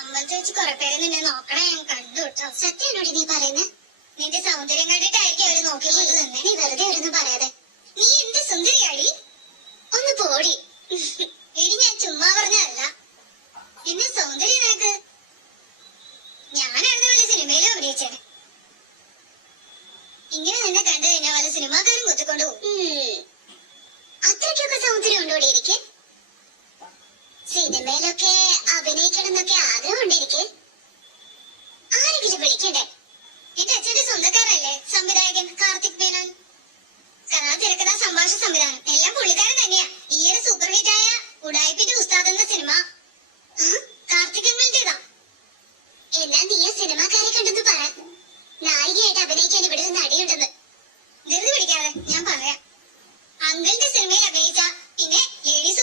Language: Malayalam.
അമ്പലത്തിൽ വെച്ച് കുറെ പേര് നിന്നെ നോക്കണേ ഞാൻ കണ്ടു കേട്ടോ സത്യനോട് നീ പറയുന്നത് നിന്റെ സൗന്ദര്യം കണ്ടിട്ടായിരിക്കും അവർ നോക്കിക്കൊണ്ട് നിന്നെ. നീ വെറുതെ വരുന്നു പറയാതെ. നീ എന്ത് സുന്ദരിയാടി? ഒന്ന് പോടി. എടി ഞാൻ ചുമ്മാ പറഞ്ഞതല്ല. എന്നെ സൗന്ദര്യം നിനക്ക്? ഞാനായിരുന്നു വല്ല സിനിമയിലും അഭിനയിച്ചത്. ഇങ്ങനെ നിന്നെ കണ്ടു കഴിഞ്ഞാൽ വല്ല സിനിമാക്കാരും കുത്തിക്കൊണ്ടു പോകും. അത്രയ്ക്കൊക്കെ സൗന്ദര്യം ഉണ്ടോടി എനിക്ക്? സിനിമയിലൊക്കെ അഭിനയിക്കണമെന്നൊക്കെ ആഗ്രഹമുണ്ടിരിക്കെ ആരെങ്കിലും വിളിക്കണ്ടേ? എന്റെ അച്ഛന്റെ സ്വന്തക്കാരല്ലേ? സംവിധായകൻ കാർത്തിക് മേനോൻ. കഥാ തിരക്കഥ സംഭാഷ സംവിധാനം. എല്ലാം പുള്ളിക്കാരൻ തന്നെയാ. ഈയിടെ സൂപ്പർ ഹിറ്റ് ആയ ഉടായിപ്പിന്റെ ഉസ്താദ് എന്ന സിനിമ. കാർത്തിക് അമ്മലിന്റേതാ എന്നാ നീ ആ സിനിമക്കാരെ കണ്ടെന്ന് പറ. നായികയായിട്ട് അഭിനയിക്കാൻ ഇവിടെ ഒരു നടിയുണ്ടെന്ന്. ധൃതി പിടിക്കാതെ ഞാൻ പറയാം. അങ്കിളിന്റെ സിനിമയിൽ അഭിനയിച്ച പിന്നെ ലേഡീസ്